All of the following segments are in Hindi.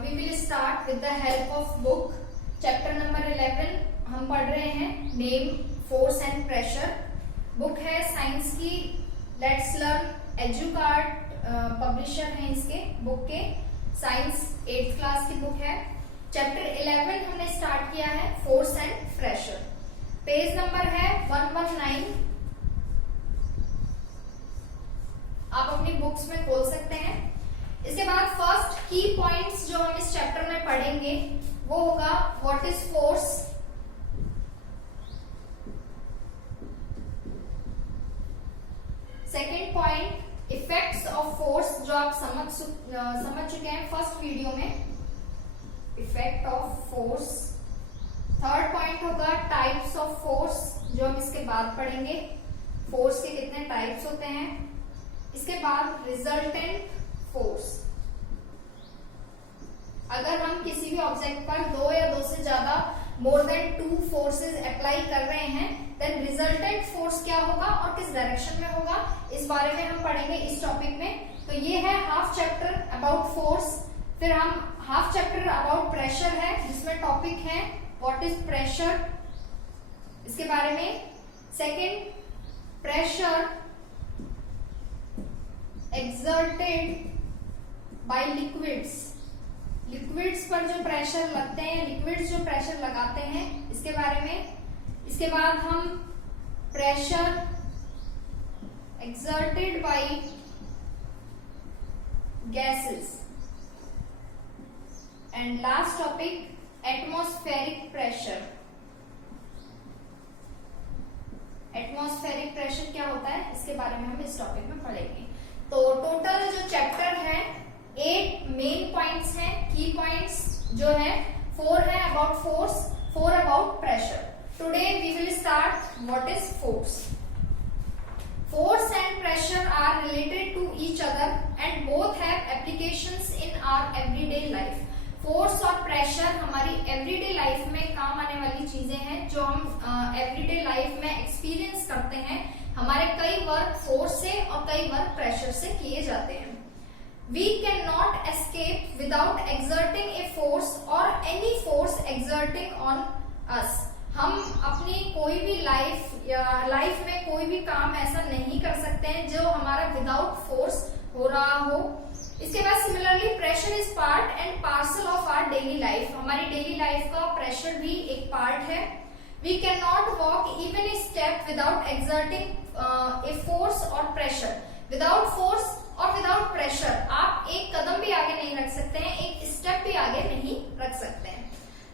we will start with the help of book. Chapter number 11 हम पढ़ रहे हैं name, force and pressure. Book है साइंस की, लेट्स लर्न एजुकार्ट पब्लिशर है इसके बुक के. साइंस 8th क्लास की बुक है. चैप्टर 11 हमने स्टार्ट किया है force and pressure. Page number है 119. आप अपनी बुक्स में खोल सकते हैं. इसके बाद फर्स्ट की पॉइंट्स जो हम इस चैप्टर में पढ़ेंगे वो होगा what is force, second point effects of force जो आप समझ चुके हैं फर्स्ट वीडियो में, effect of force. Third point होगा टाइप्स ऑफ फोर्स जो हम इसके बाद पढ़ेंगे, फोर्स के कितने टाइप्स होते हैं. इसके बाद रिजल्टेंट फोर्स, अगर हम किसी भी ऑब्जेक्ट पर दो या दो से ज्यादा मोर देन 2 फोर्सेस अप्लाई कर रहे हैं देन रिजल्टेंट फोर्स क्या होगा और किस डायरेक्शन में होगा, इस बारे में हम पढ़ेंगे इस टॉपिक में. तो ये है हाफ चैप्टर अबाउट फोर्स. फिर हम हाफ चैप्टर अबाउट प्रेशर है जिसमें टॉपिक है व्हाट इज प्रेशर, इसके बारे में. Second, pressure exerted by liquids, liquids पर जो प्रेशर लगते हैं, लिक्विड्स जो प्रेशर लगाते हैं इसके बारे में. इसके बाद हम pressure exerted by gases and last topic atmospheric pressure. Atmospheric pressure क्या होता है इसके बारे में हम इस टॉपिक में पढ़ेंगे. तो टोटल जो चैप्टर है 8 मेन पॉइंट्स हैं, की पॉइंट्स जो है 4 है about force, 4 about pressure. Today we will start what is force. Force and pressure are related to each other and both have applications in our everyday life. Force और प्रेशर हमारी एवरीडे लाइफ में काम आने वाली चीजें हैं जो हम एवरीडे लाइफ में एक्सपीरियंस करते हैं. हमारे कई वर्क फोर्स से और कई वर्क प्रेशर से किए जाते हैं. We can not escape without exerting a force और any force exerting on us. हम अपनी कोई भी लाइफ में कोई भी काम ऐसा नहीं कर सकते हैं जो हमारा विदाउट फोर्स हो रहा हो. इसके बाद similarly pressure is part and parcel of our daily life. हमारी डेली लाइफ का प्रेशर भी एक पार्ट है. We can not walk even a step without exerting a force और प्रेशर. विदाउट फोर्स और विदाउट प्रेशर आप एक कदम भी आगे नहीं रख सकते हैं, एक स्टेप भी आगे नहीं रख सकते हैं.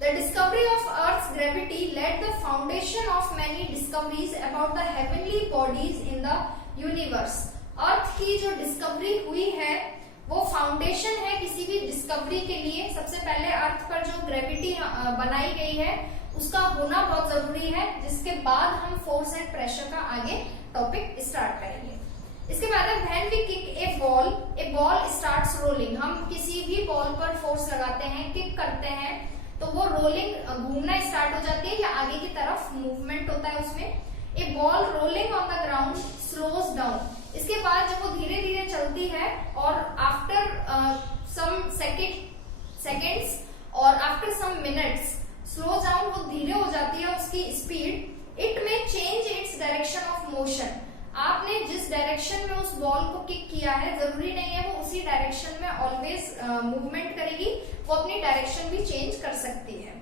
The discovery of Earth's gravity laid the foundation of many discoveries about the heavenly bodies in the universe. अर्थ की जो डिस्कवरी हुई है वो फाउंडेशन है किसी भी डिस्कवरी के लिए. सबसे पहले अर्थ पर जो ग्रेविटी बनाई गई है उसका होना बहुत जरूरी है, जिसके बाद हम फोर्स एंड प्रेशर का आगे टॉपिक स्टार्ट करेंगे. इसके बाद when we kick a ball starts rolling. हम किसी भी बॉल पर फोर्स लगाते हैं, किक करते हैं तो वो रोलिंग घूमना स्टार्ट हो जाती है या आगे की तरफ मूवमेंट होता है उसमें. A ball rolling on the ground slows down. इसके बाद जब वो धीरे धीरे चलती है और आफ्टर सम सेकेंड्स और after some minutes slow down, वो धीरे हो जाती है उसकी स्पीड. इट में change its direction of motion. आपने जिस डायरेक्शन में उस बॉल को किक किया है जरूरी नहीं है वो उसी डायरेक्शन में ऑलवेज मूवमेंट करेगी, वो अपनी डायरेक्शन भी चेंज कर सकती है.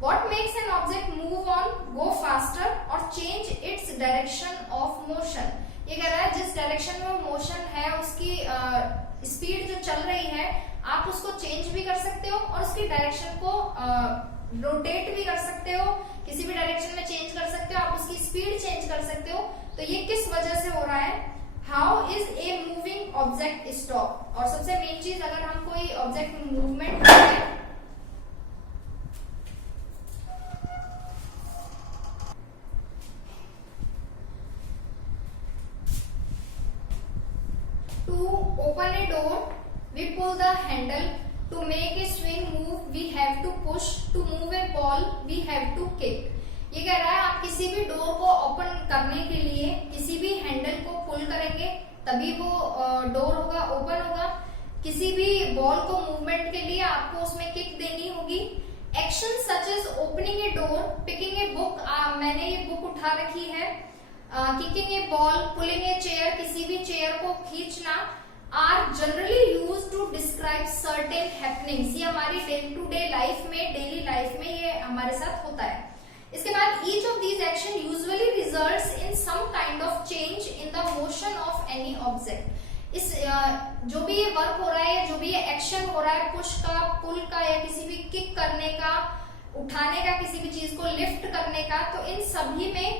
What makes an object move on, go faster और change its direction of motion. ये कह रहा है जिस डायरेक्शन में वो मोशन है उसकी स्पीड जो चल रही है आप उसको चेंज भी कर सकते हो और उसकी डायरेक्शन को रोटेट भी कर सकते हो, किसी भी डायरेक्शन में चेंज कर सकते हो, आप उसकी स्पीड चेंज कर सकते हो. तो ये किस वजह से हो रहा है. How is a moving object stop. और सबसे मेन चीज, अगर हम कोई ऑब्जेक्ट मूवमेंट करें to open a door we pull the handle, to make a swing move we have to push, to move a ball we have to kick. ये कह रहा है आप किसी भी डोर को ओपन करने के लिए किसी भी हैंडल को पुल करेंगे तभी वो डोर होगा, ओपन होगा. किसी भी बॉल को मूवमेंट के लिए आपको उसमें किक देनी होगी। Action such as opening a door, picking a book, मैंने ये बुक उठा रखी है, kicking a ball, pulling a chair, किसी भी चेयर को खींचना, are generally use to describe certain happenings, ये हमारी डे टू डे लाइफ में, डेली लाइफ में ये हमारे साथ होता है। इसके बाद each of these action usually results in some kind of change in the motion of any object. इस जो भी ये वर्क हो रहा है, जो भी ये एक्शन हो रहा है, पुश का, पुल का, या किसी भी किक करने का, उठाने का, किसी भी चीज को लिफ्ट करने का, तो इन सभी में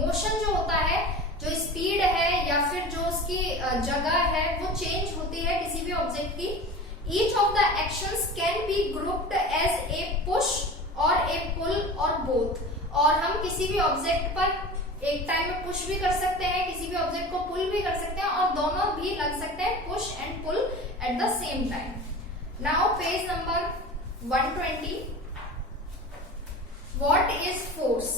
मोशन जो होता है, जो स्पीड है या फिर जो उसकी जगह है, वो चेंज होती है किसी भी ऑब्जेक्ट की। Each of the actions can be grouped as a push और ए पुल और बोथ, और हम किसी भी ऑब्जेक्ट पर एक टाइम में पुश भी कर सकते हैं, किसी भी ऑब्जेक्ट को पुल भी कर सकते हैं, और दोनों भी लग सकते हैं, push and pull at the same time. Now page number 120, what is force?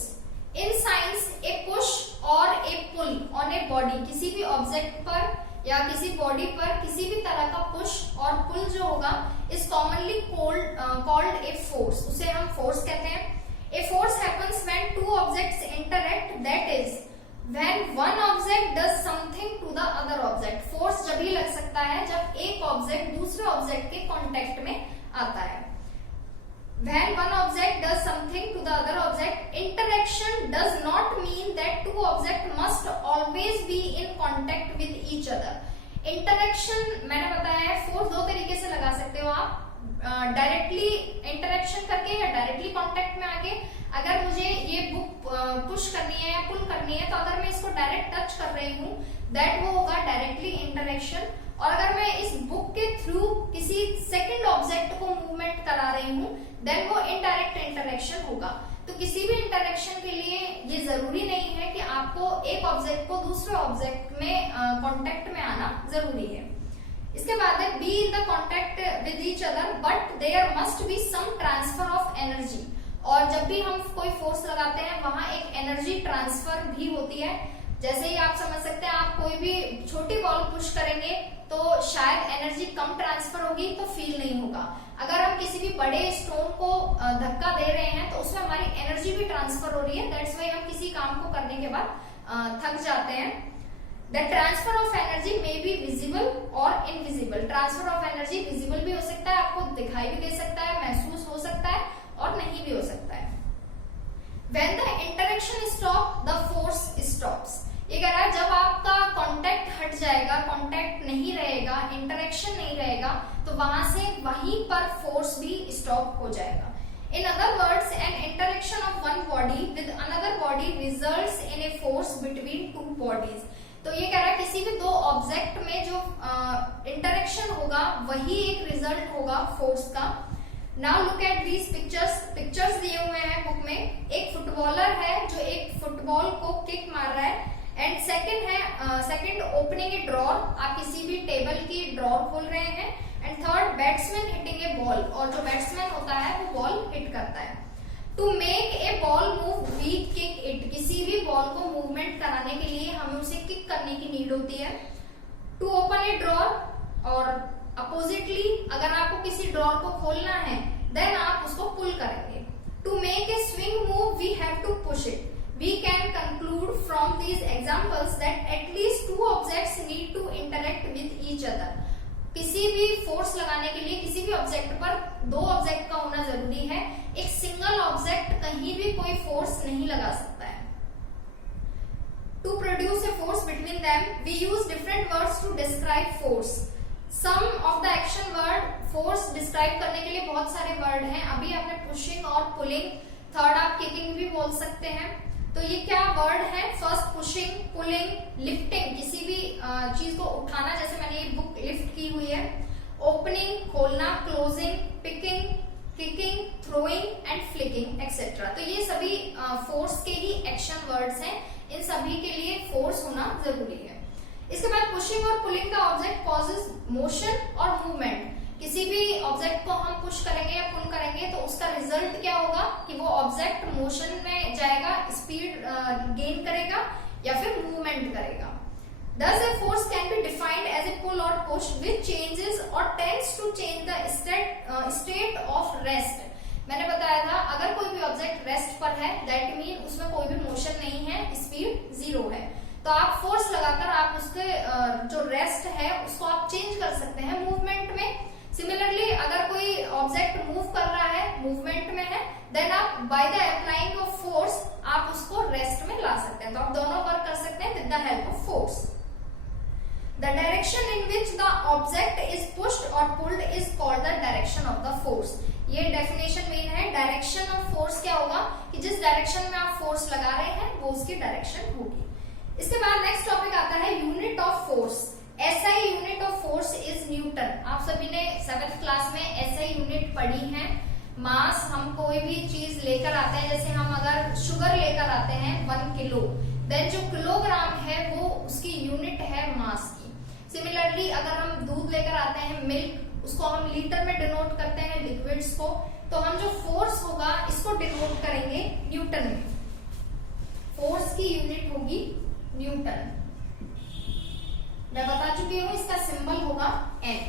In science a push और a pull on a body, किसी भी ऑब्जेक्ट पर या किसी बॉडी पर किसी भी तरह का पुश और पुल जो होगा is commonly called a force, उसे हम फोर्स कहते हैं। A force happens when two objects interact, that is when one object does something to the other object. Force जब ही लग सकता है जब एक ऑब्जेक्ट दूसरे ऑब्जेक्ट के कांटेक्ट में आता है। When one object does something to the other object, interaction does not mean that two objects must always be in contact with each other. Interaction मैंने बताया है, फोर्स दो तरीके से लगा सकते हो आप, डायरेक्टली इंटरेक्शन करके या डायरेक्टली कांटेक्ट में आके। अगर मुझे ये बुक पुश करनी है या पुल करनी है, तो अगर मैं इसको डायरेक्ट टच कर रही हूँ, दैट वो होगा डायरेक्टली इंटरेक्शन। और अगर मैं इस बुक के थ्रू किसी सेकंड ऑब्जेक्ट को मूवमेंट करा रही हूँ, देन वो इनडायरेक्ट इंटरेक्शन होगा। तो किसी भी इंटरेक्शन के लिए ये जरूरी नहीं है कि आपको एक ऑब्जेक्ट को दूसरे ऑब्जेक्ट में कांटेक्ट में आना जरूरी है। इसके बाद है be in the contact with each other but there must be some transfer of energy. और जब भी हम कोई फोर्स लगाते हैं, वहां एक एनर्जी ट्रांसफर भी होती है। जैसे ही आप समझ सकते हैं, आप कोई भी छोटी बॉल पुश करेंगे तो शायद एनर्जी कम ट्रांसफर होगी, तो फील नहीं होगा। अगर हम किसी भी बड़े स्टोन को धक्का दे रहे हैं, तो उसमें हमारी एनर्जी भी ट्रांसफर हो रही है, दैट्स वाई हम किसी काम को करने के बाद थक जाते हैं। The transfer of energy may be visible or invisible. Transfer of energy visible भी हो सकता है, आपको दिखाई भी दे सकता है, महसूस हो सकता है, और नहीं भी हो सकता है। When the interaction stop, the force stops. ये कह रहा है जब आपका कांटेक्ट हट जाएगा, कांटेक्ट नहीं रहेगा, इंटरेक्शन नहीं रहेगा, तो वहां से वहीं पर फोर्स भी स्टॉप हो जाएगा। In other words, an interaction of one body with another body results in a force between two bodies. तो ये कह रहा है किसी भी दो ऑब्जेक्ट में जो इंटरेक्शन होगा, वही एक रिजल्ट होगा फोर्स का। Now look at these pictures दिए हुए हैं बुक में। एक फुटबॉलर है जो एक फुटबॉल को किक मार रहा है, and second opening a drawer, आप किसी भी टेबल की ड्रॉर खोल रहे हैं, and third batsman hitting a ball, और जो बैट्समैन होता है वो बॉल हिट करता है। To make a ball move we kick it, किसी भी बॉल को मूवमेंट कराने के लिए हमें उसे किक करने की नीड होती है। टू ओपन ए ड्रॉर, और अपोजिटली अगर आपको किसी ड्रॉर को खोलना है, देन आप उसको पुल करेंगे। To make a swing move we have to push it. We can conclude from these examples that at least two objects need to interact with each other. किसी भी फोर्स लगाने के लिए किसी भी ऑब्जेक्ट पर दो ऑब्जेक्ट का होना जरूरी है। एक सिंगल ऑब्जेक्ट कहीं भी कोई फोर्स नहीं लगा सकता है। To produce a force between them, we use different words to describe force. Some of the action word force describe करने के लिए बहुत सारे वर्ड हैं। अभी आपने पुशिंग और पुलिंग, थर्ड आप किकिंग भी बोल सकते हैं। तो ये क्या वर्ड है? फर्स्ट पुशिंग, पुलिंग, लिफ्टिंग, किसी भी चीज को उठाना, जैसे मैंने ये बुक लिफ्ट की हुई है। ओपनिंग, खोलना, closing, picking, kicking, throwing and flicking etcetera. तो ये सभी फोर्स के ही एक्शन वर्ड्स हैं। इन सभी के लिए फोर्स होना जरूरी है। इसके बाद पुशिंग और पुलिंग का ऑब्जेक्ट कॉजेज मोशन और मूवमेंट। किसी भी ऑब्जेक्ट को हम पुश करेंगे या पुल करेंगे तो उसका रिजल्ट क्या होगा कि वो ऑब्जेक्ट मोशन में जाएगा, स्पीड गेन करेगा या फिर मूवमेंट करेगा। Thus a force can be defined as a pull or push which changes or tends to change the state of rest. मैंने बताया था अगर कोई भी ऑब्जेक्ट रेस्ट पर है दैट मीन उसमें कोई भी मोशन नहीं है, स्पीड 0 है, तो आप फोर्स लगाकर आप उसके जो रेस्ट है उसको आप चेंज कर सकते हैं मूवमेंट में। सिमिलरली अगर कोई ऑब्जेक्ट मूव कर रहा है, मूवमेंट में है, देन आप by the applying of force आप उसको रेस्ट में ला सकते हैं। तो आप दोनों वर्क कर सकते हैं with the help of force. The direction in which the object is pushed or pulled is called the direction of the force. ये डेफिनेशन मेन है। डायरेक्शन ऑफ फोर्स क्या होगा कि जिस डायरेक्शन में आप फोर्स लगा रहे हैं वो उसकी डायरेक्शन होगी। इसके बाद नेक्स्ट टॉपिक आता है unit of force. SI unit of force is Newton. आप सभी ने 7th क्लास में एसआई यूनिट पढ़ी है। मास, हम कोई भी चीज लेकर आते हैं, जैसे हम अगर शुगर लेकर आते हैं 1 किलो, देन जो किलोग्राम है वो उसकी यूनिट है मास की। सिमिलरली अगर हम दूध लेकर आते हैं, मिल्क, उसको हम लीटर में डिनोट करते हैं लिक्विड्स को, तो हम जो फोर्स होगा इसको डिनोट करेंगे न्यूटन में। फोर्स की यूनिट होगी न्यूटन। मैं बता चुकी हूं इसका सिंबल होगा N।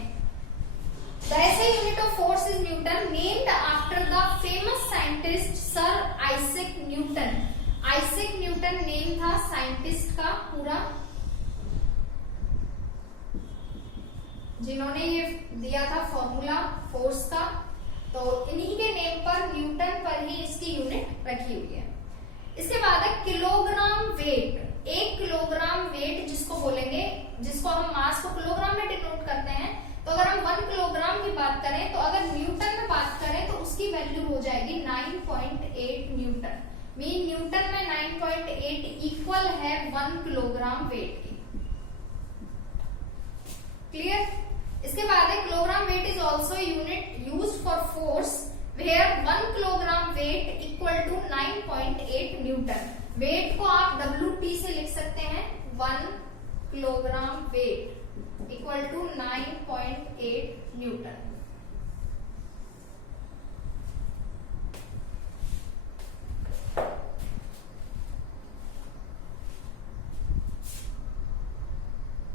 The SI unit of force is Newton, named after the famous scientist Sir Isaac Newton। Isaac Newton name था साइंटिस्ट का पूरा, जिन्होंने ये दिया था फॉर्मूला फोर्स का। तो इन्हीं के नेम पर, न्यूटन पर ही इसकी यूनिट रखी हुई है। इसके बाद है किलोग्राम वेट। 1 किलोग्राम वेट जिसको बोलेंगे, जिसको हम मास को किलोग्राम में डिनोट करते हैं, तो अगर हम 1 किलोग्राम की बात करें तो अगर न्यूटन में बात करें तो उसकी वैल्यू हो जाएगी 9.8 न्यूटन। मीन न्यूटन में 9.8 इक्वल है 1 किलोग्राम वेट की। क्लियर? इसके बाद है kilogram weight is also unit used for force where 1 kilogram weight equal to 9.8 newton. Weight को आप WT से लिख सकते हैं, 1 kilogram weight equal to 9.8 Newton.